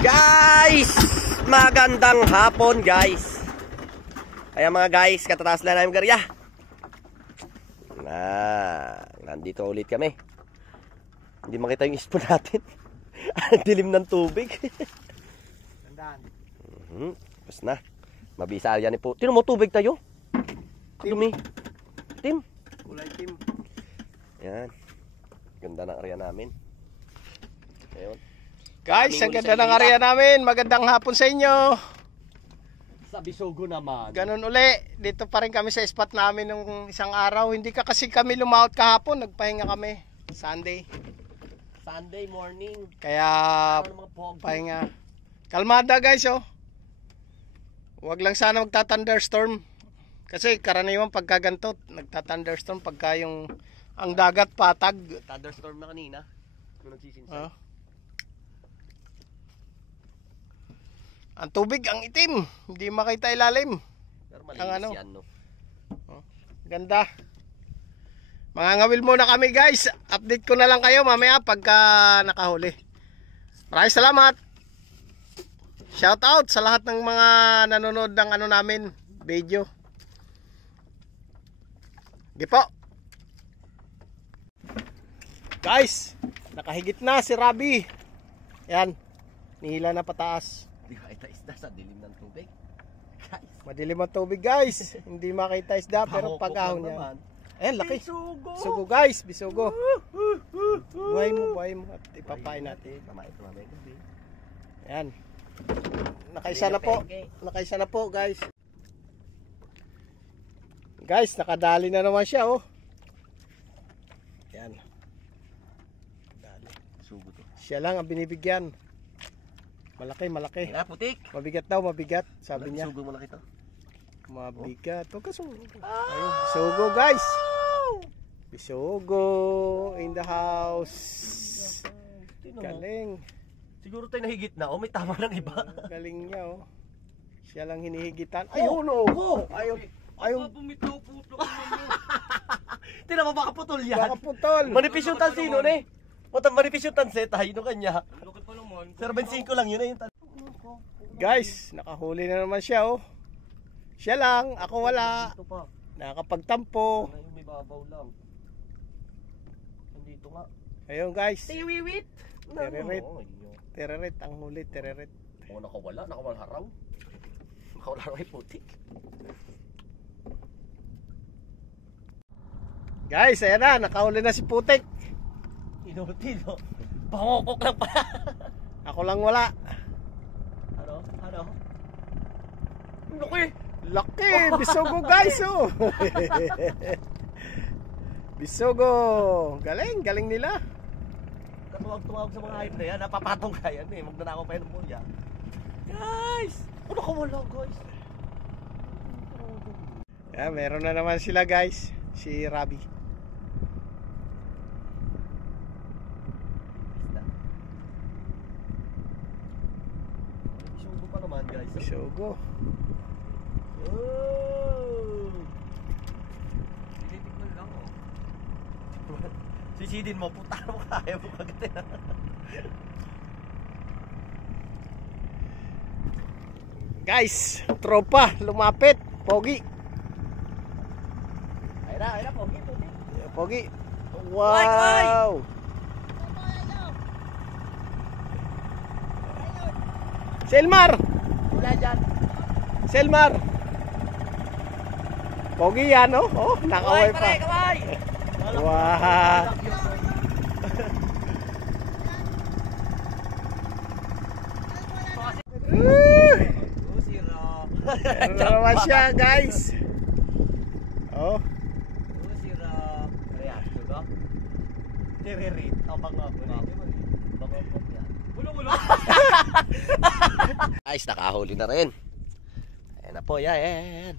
Guys, magandang hapon guys. Kaya mga guys, katataas na namin garya. Nandito ulit kami. Hindi makita yung ispo natin. Ang dilim ng tubig. Tandaan. Basta na. Mabisa yan po. Tino mo tubig tayo. Dumi. Tim. Kulay team. Yan. Ganda ng area namin. Ayun. Guys, ang ganda ng area namin. Magandang hapon sa inyo. Sa Bisugo naman. Ganun uli. Dito pa rin kami sa spot namin nung isang araw. Hindi ka kasi kami lumaot kahapon. Nagpahinga kami. Sunday morning. Kaya pahinga. Kalmada guys oh. Huwag lang sana magta-thunderstorm. Kasi karaniwan pagka ganito, nagta-thunderstorm pagka yung ang dagat patag. Thunderstorm na kanina. Nung nagsisinsay. Oh. Ang tubig, ang itim. Hindi makita ilalim. Pero Ang malinis ano? yan, no? Oh, ganda. Mangangawil muna kami guys. Update ko na lang kayo mamaya pagka nakahuli. Maraming salamat. Shout out sa lahat ng mga nanonood ng ano namin, video. Di po. Guys, nakahigit na si Rabi. Yan. Nihila na pataas. Di ba ita isda sa dilim ng tubig? Guys. Madilim ang tubig guys. Hindi makita isda pero pag-ahon niya. Ayan, laki. Bisugo. Bisugo guys, bisugo. Buhay mo at ipapain natin. Ayan. Nakaisa na po guys. Guys, nakadali na naman siya oh. Ayan. Dali. Bisugo to. Siya lang ang binibigyan. Malaki. Nga, putik. Mabigat daw, mabigat. Sabi niya. Bisugo mo lang ito. Mabigat. Huwag ka ayun, bisugo guys. Bisugo in the house. Galing. Siguro tayo nahigit na. May tama ng iba. Galing niya oh. Siya lang hinihigitan. Ayun oh. Ayun. Bumitaw puto. Tina mo baka putol yan. Baka putol. Manipis yung tansino eh. Manipis yung tanset. Ay, no kanya. Sir, 25 lang yun eh. Guys, nakahuli na naman siya oh. Siya lang, ako wala. Ito pa. Nakakapagtampo. May babaw lang. Nandito nga. Ayun guys. Tiwiwit. Tereret ang huli, tereret. Oo, nakawala haraw. Nakawala haraw ay putik. Guys, ayan na, nakahuli na si Putik. Inutil, no? Pangokok lang pa. Ako lang wala. Ano? Laki! Laki! Bisugo guys oh! Bisugo! Galing nila. Katuwag-tuwag sa mga hype na yan. Napapatong ka yan eh. Magnanakaw pa yan ng mulya. Guys! Nakawala guys. Yeah, meron na naman sila guys. Si Rabi. Bisugo pa naman guys. Bisugo. Tinitikman lang oh. Sisidin mo, puta mo kaya mo kagatin. Guys, tropa, lumapit. Pogi. Ayun na, pogi. Pogi. Wow. Selmar. Dyan. Selmar. Pogi yan oh. Oh, nakaway pa. Kaway. Wow. Ano naman siya guys. Oh. Tiririt. Guys, nakahuli na rin. Ayan na po, yan.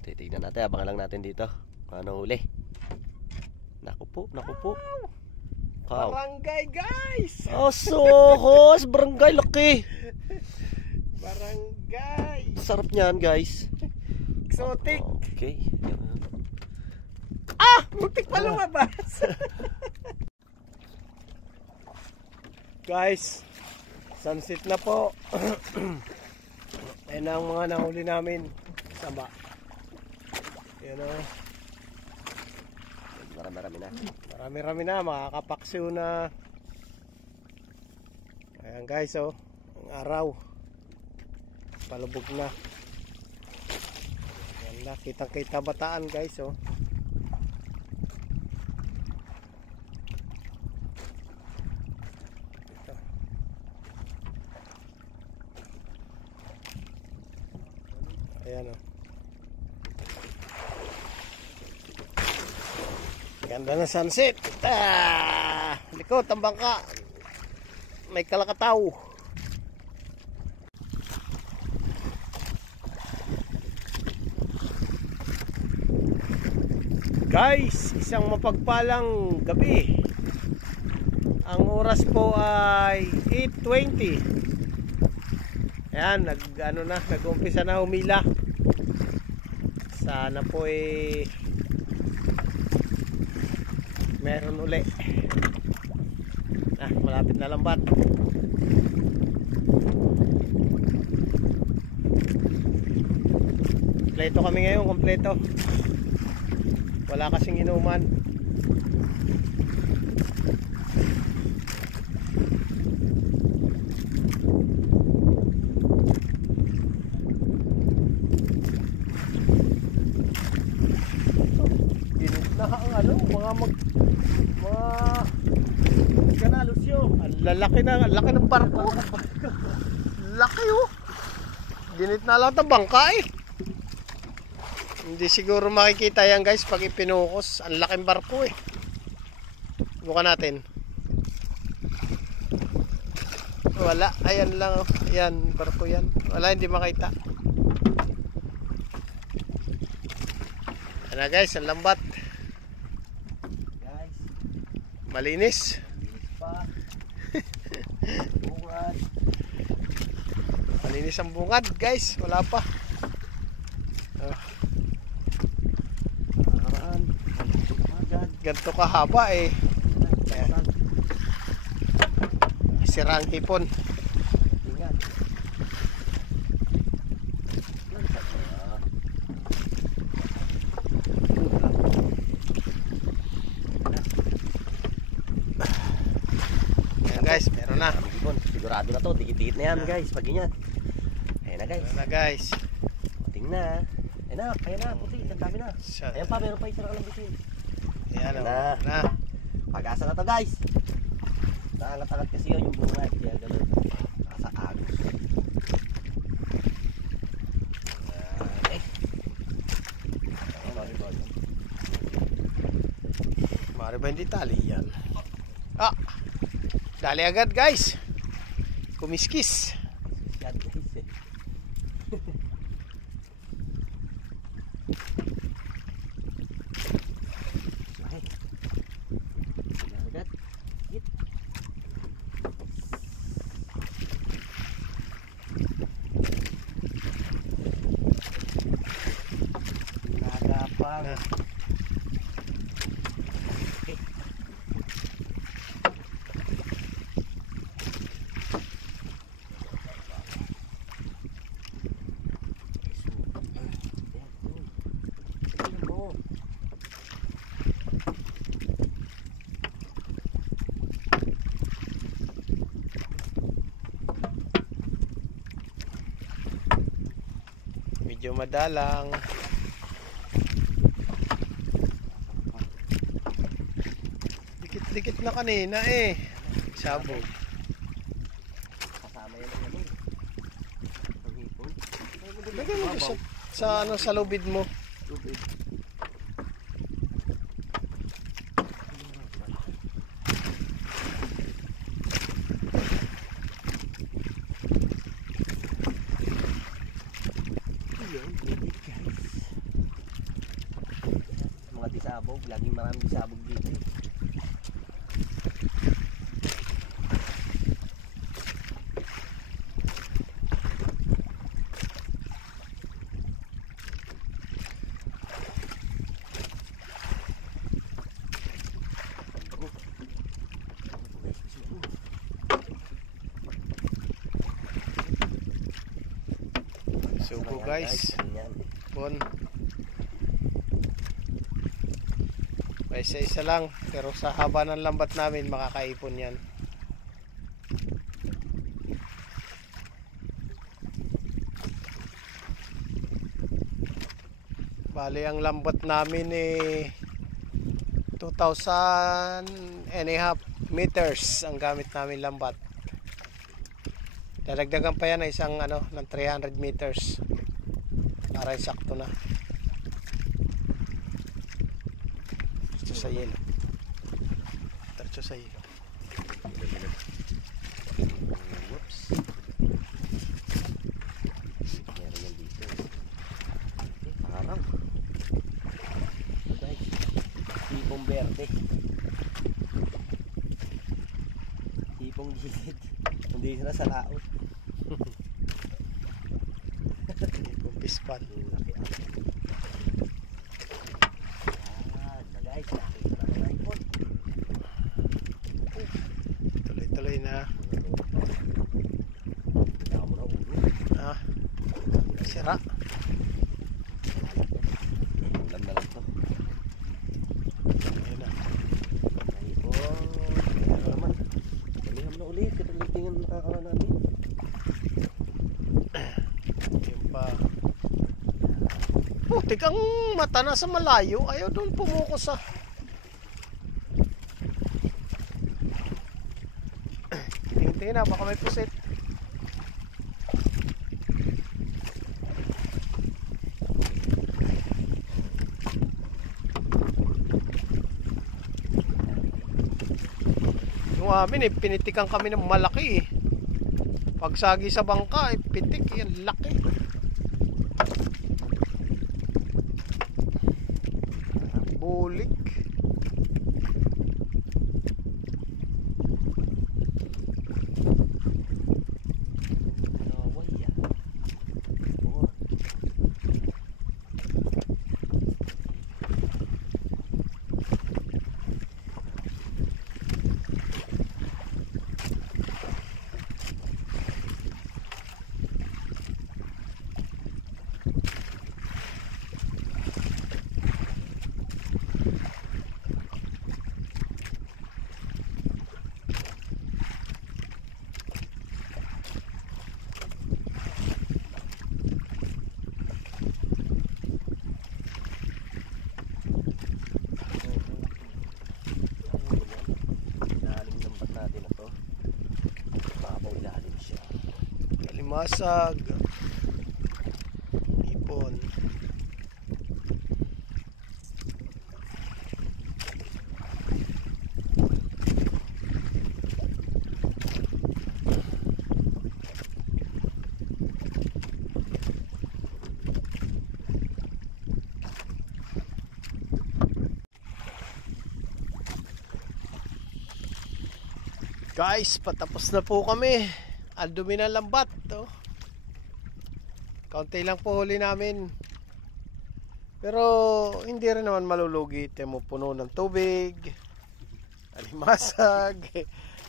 Titignan natin, abangan lang natin dito. Ano huli? Naku po. Barangay guys. Oh, sohos, barangay, laki. Barangay. Sarap niyan guys. Exotic. Okay. Muntik pa lumabas. Guys, Sunset na po. Ayan ang mga nahuli namin. Saba. Ayan o. Marami-rami na. Marami-rami na. Makakapaksiw na. Ayan guys o. Ang araw. Palubog na. Ayan na. Kitang-kita bataan guys o. Ayan o. Ganda ng sunset. Likod ang bangka. May kalakataw. Guys, isang mapagpalang gabi. Ang oras po ay 8:20. Ayan, nag-umpisa na humila. Sana po meron uli. Malapit na lambat. Kompleto kami ngayon, kompleto. Wala kasing inuman. Lalaki ng barko. Laki oh. Ginit na lang ang bangka eh. Hindi siguro makikita yan guys pag ipinukos. Ang laking barko eh. Bukan natin. Wala. Ayan lang oh. Yan, barko yan. Wala, hindi makita. Ayan na guys, ang lambat. Guys. Malinis. Pa. Bungad. Malinis ang bungad guys, wala pa. Ganto kahaba eh. Sira ang hipon. Guys, meron na. Sigurado na to, dikit-dikit na yan guys, pag ganyan. Ayan na guys. Meron na guys. Puting na. Ayan na, puti, ang dami na. Ayan pa, meron pa isa na kalambitin. Ayan na. Pag-asa na to guys. Naangat-angat kasi yun yung bunga. Kaya gano'n. Nasa agos. Mari ba hindi tali yan? Dali agad guys. Kumiskis. Yan guys. Agad. Hit. Nagapang. Medyo madalang. Dikit-dikit na kanina eh. Sabog. Kasama yan ang ang hipon. Lagyan mo sa lubid mo. Lubid. Mga disabog, laging maraming disabog dito. Sugo guys. Ganyan. Bon. May isa-isa lang. Pero sa haba ng lambat namin, makakaipon yan. Bali, ang lambat namin 2,500 meters ang gamit namin lambat. Dadagdagan pa yan ng isang ng 300 meters para sakto na. Ito sa yelo. Ito sa yelo. Whoops. Meron yan dito. Parang. Guys, tipong berde. Tipong gilid. Hindi sila sa laot. Pispan. Laki guys, nakita na ng ipon. Tuloy-tuloy na. Kaya mo na ulo. Sira. Ulam na lang to. Ayun na. Ipon. Ano naman? Dalihan mo na ulit. Katalitin yung nakakawa namin. Yun pa. Putik ang mata na sa malayo. Ayaw doon pumuko sa. Tingin na, baka may pusit. Yung amin pinitikan kami ng malaki Pagsagi sa bangka, pitik yan, laki. Bulik. Masag ipon. Guys, patapos na po kami. Ang dumi ng lambat, oh. Kaunti lang po huli namin. Pero hindi rin naman malulugi. Temo puno ng tubig. Alimasag.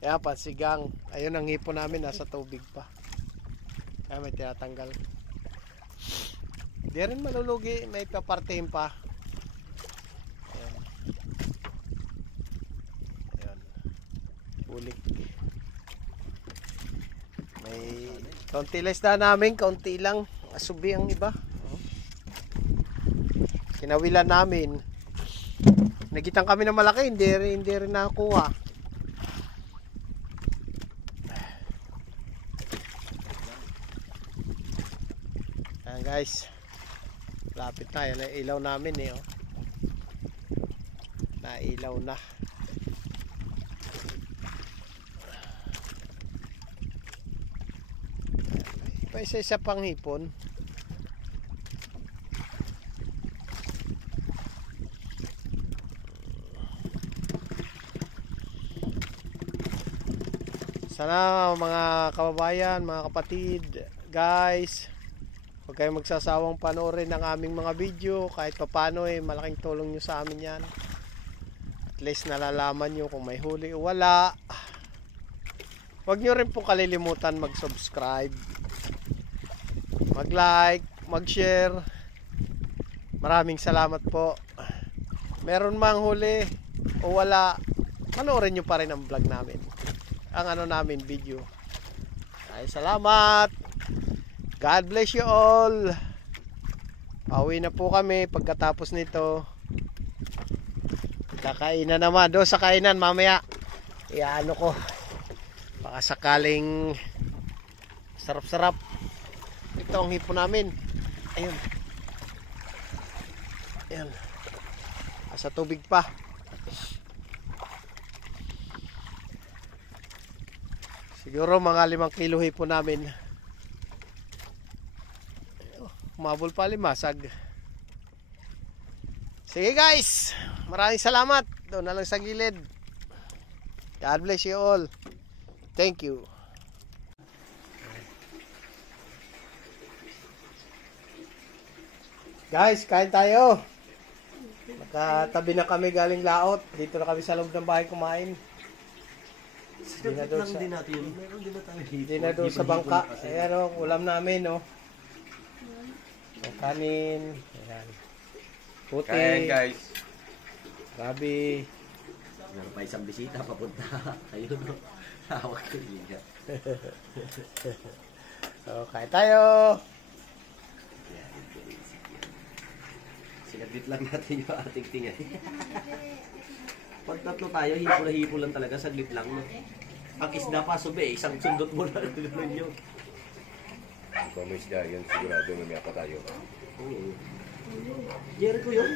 Kaya pansigang. Ayun ang hipon namin, nasa tubig pa. Kaya may tinatanggal. Hindi rin malulugi. May papartihin pa. Ayan. Ayan. Bulik. May kaunti lang isda namin, kaunti lang. Asubi ang iba. Kinawilan namin. Nagitang kami ng malaki, hindi rin nakakuha. Ayan guys. Lapit na. Yan ang ilaw namin eh. Oh. Nailaw na. Pa isa-isa pang hipon. Sana mga kababayan, mga kapatid, guys, huwag kayong magsasawang panoorin ng aming mga video. Kahit paano malaking tulong nyo sa amin yan. At least nalalaman nyo kung may huli o wala. Huwag nyo rin po kalilimutan mag-subscribe. mag-like, mag-share. Maraming salamat po. Meron mang huli o wala, panoorin nyo pa rin ang vlog namin. Ang namin video. Ay, salamat. God bless you all. Pauwi na po kami pagkatapos nito. Kakainan naman. Doon sa kainan mamaya. Iano ko. Baka sakaling sarap-sarap. Ito ang hipo namin. Ayun. Ayun. Sa tubig pa. Siguro mga 5 kilo hipo namin. Umabol pa limasag. Sige guys, maraming salamat. Doon na lang sa gilid. God bless you all. Thank you. Guys, kain tayo. Nakatabi na kami galing laot. Dito na kami sa loob ng bahay kumain. Hindi na doon sa, hindi na doon sa bangka. Ayan o, ulam namin o. Kanin. Ayan. Puti. Kain guys. Gabi. Meron pa isang bisita papunta. Ayun o. Hawak ko yun. So, kain tayo. Sinaglit lang natin yung ating tingay. Pag tatlo tayo, hipo na hipo lang talaga, saglit lang. No? Ang isda pa, sube, isang sundot mo lang. Gano'n yun. Kung may isda, yun sigurado may pa tayo. Oo. Jericho yun.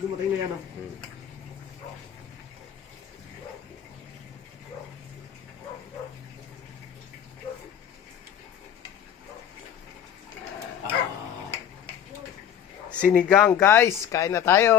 Lumatay na yan. Oh. Sinigang guys, kain na tayo.